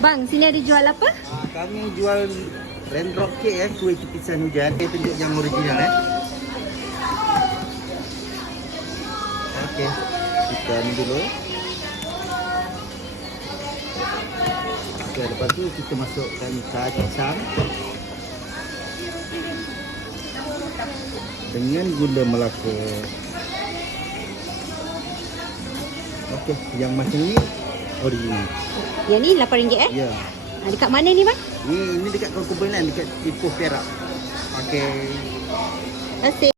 Bang, sini ada jual apa? Kami jual raindrop cake kuih tepisan hujan. Saya tunjuk yang original Okey, kita ni dulu. Okey, lepas tu kita masukkan kacang dengan gula Melaka. Okey, yang macam ni original. Yang ni RM8 Ya. Dekat mana ni bang? Ini dekat Kongkobelan, dekat Ipoh Perak. Okey. Terima kasih.